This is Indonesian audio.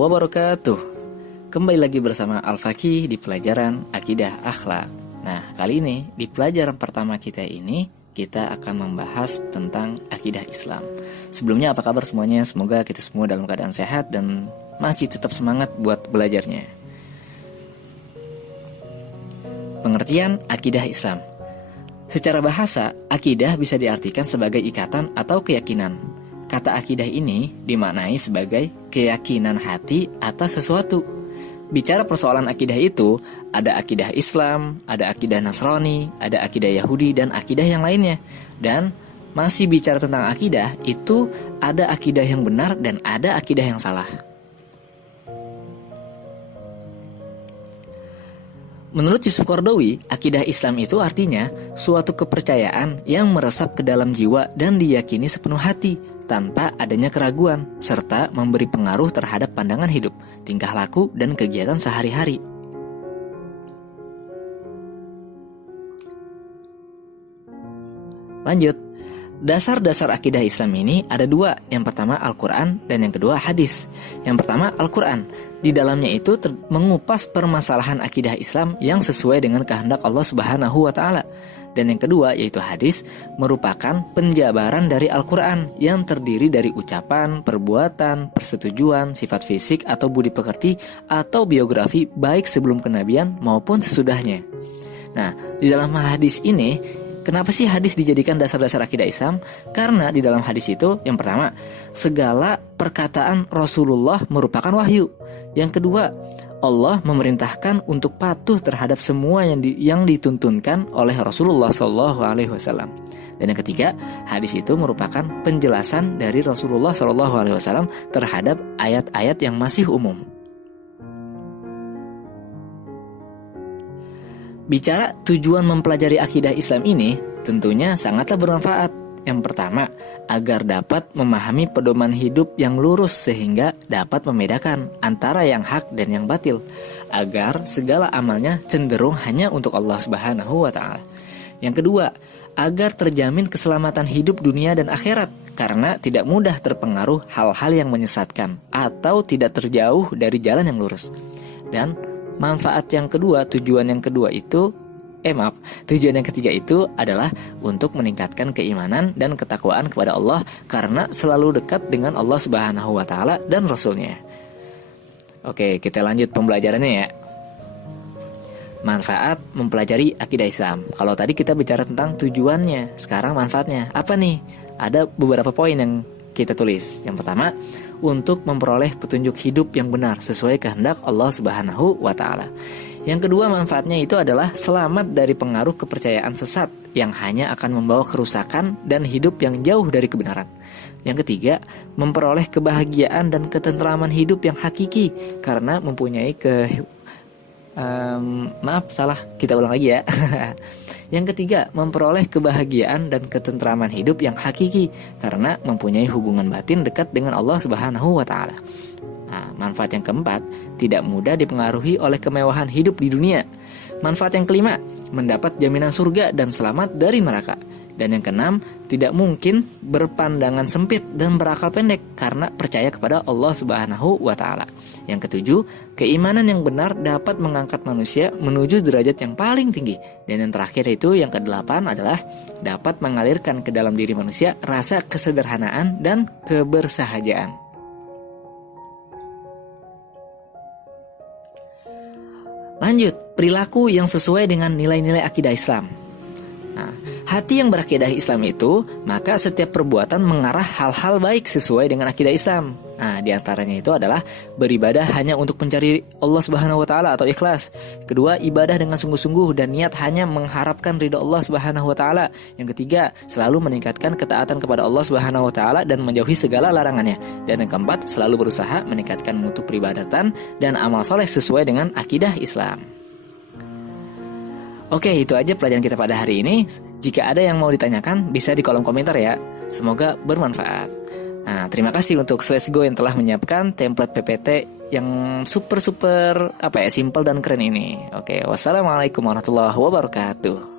wabarakatuh. Kembali lagi bersama Al-Faqih di pelajaran Akidah Akhlak. Nah, kali ini di pelajaran pertama kita ini kita akan membahas tentang akidah Islam. Sebelumnya apa kabar semuanya? Semoga kita semua dalam keadaan sehat dan masih tetap semangat buat belajarnya. Pengertian akidah Islam. Secara bahasa, akidah bisa diartikan sebagai ikatan atau keyakinan. Kata akidah ini dimaknai sebagai keyakinan hati atas sesuatu. Bicara persoalan akidah itu, ada akidah Islam, ada akidah Nasrani, ada akidah Yahudi, dan akidah yang lainnya. Dan masih bicara tentang akidah, itu ada akidah yang benar dan ada akidah yang salah. Menurut Yusuf Qaradawi, akidah Islam itu artinya suatu kepercayaan yang meresap ke dalam jiwa dan diyakini sepenuh hati, tanpa adanya keraguan, serta memberi pengaruh terhadap pandangan hidup, tingkah laku, dan kegiatan sehari-hari. Lanjut, dasar-dasar akidah Islam ini ada dua. Yang pertama Al-Quran dan yang kedua hadis. Yang pertama Al-Quran. Di dalamnya itu mengupas permasalahan akidah Islam yang sesuai dengan kehendak Allah Subhanahu wa Ta'ala. Dan yang kedua yaitu hadis, merupakan penjabaran dari Al-Quran yang terdiri dari ucapan, perbuatan, persetujuan, sifat fisik atau budi pekerti atau biografi baik sebelum kenabian maupun sesudahnya. Nah, di dalam hadis ini, kenapa sih hadis dijadikan dasar-dasar akidah Islam? Karena di dalam hadis itu, yang pertama, segala perkataan Rasulullah merupakan wahyu. Yang kedua, Allah memerintahkan untuk patuh terhadap semua yang dituntunkan oleh Rasulullah SAW. Dan yang ketiga, hadis itu merupakan penjelasan dari Rasulullah SAW terhadap ayat-ayat yang masih umum. Bicara tujuan mempelajari akidah Islam ini tentunya sangatlah bermanfaat. Yang pertama, agar dapat memahami pedoman hidup yang lurus sehingga dapat membedakan antara yang hak dan yang batil, agar segala amalnya cenderung hanya untuk Allah Subhanahu wa Ta'ala. Yang kedua, agar terjamin keselamatan hidup dunia dan akhirat, karena tidak mudah terpengaruh hal-hal yang menyesatkan atau tidak terjauh dari jalan yang lurus. Dan manfaat yang kedua, tujuan yang ketiga itu adalah untuk meningkatkan keimanan dan ketakwaan kepada Allah karena selalu dekat dengan Allah Subhanahu wa Ta'ala dan Rasulnya. Oke, kita lanjut pembelajarannya ya. Manfaat mempelajari akidah Islam. Kalau tadi kita bicara tentang tujuannya, sekarang manfaatnya. Apa nih? Ada beberapa poin yang kita tulis. Yang pertama, untuk memperoleh petunjuk hidup yang benar sesuai kehendak Allah Subhanahu wa Ta'ala. Yang kedua, manfaatnya itu adalah selamat dari pengaruh kepercayaan sesat yang hanya akan membawa kerusakan dan hidup yang jauh dari kebenaran. Yang ketiga, memperoleh kebahagiaan dan ketentraman hidup yang hakiki karena mempunyai kita ulang lagi ya. Yang ketiga, memperoleh kebahagiaan dan ketentraman hidup yang hakiki karena mempunyai hubungan batin dekat dengan Allah Subhanahu wa Ta'ala. Nah, manfaat yang keempat, tidak mudah dipengaruhi oleh kemewahan hidup di dunia. Manfaat yang kelima, mendapat jaminan surga dan selamat dari neraka. Dan yang keenam, tidak mungkin berpandangan sempit dan berakal pendek karena percaya kepada Allah Subhanahu wa Ta'ala. Yang ketujuh, keimanan yang benar dapat mengangkat manusia menuju derajat yang paling tinggi. Dan yang terakhir itu, yang kedelapan adalah dapat mengalirkan ke dalam diri manusia rasa kesederhanaan dan kebersahajaan. Lanjut, perilaku yang sesuai dengan nilai-nilai akidah Islam. Nah, hati yang berakidah Islam itu, maka setiap perbuatan mengarah hal-hal baik sesuai dengan akidah Islam. Nah, di antaranya itu adalah beribadah hanya untuk mencari Allah Subhanahu wa Ta'ala atau ikhlas. Kedua, ibadah dengan sungguh-sungguh dan niat hanya mengharapkan ridha Allah Subhanahu wa Ta'ala. Yang ketiga, selalu meningkatkan ketaatan kepada Allah Subhanahu wa Ta'ala dan menjauhi segala larangannya. Dan yang keempat, selalu berusaha meningkatkan mutu peribadatan dan amal soleh sesuai dengan akidah Islam. Oke, itu aja pelajaran kita pada hari ini. Jika ada yang mau ditanyakan, bisa di kolom komentar ya. Semoga bermanfaat. Nah, terima kasih untuk Slashgo yang telah menyiapkan template PPT yang super simple dan keren ini. Oke, wassalamualaikum warahmatullahi wabarakatuh.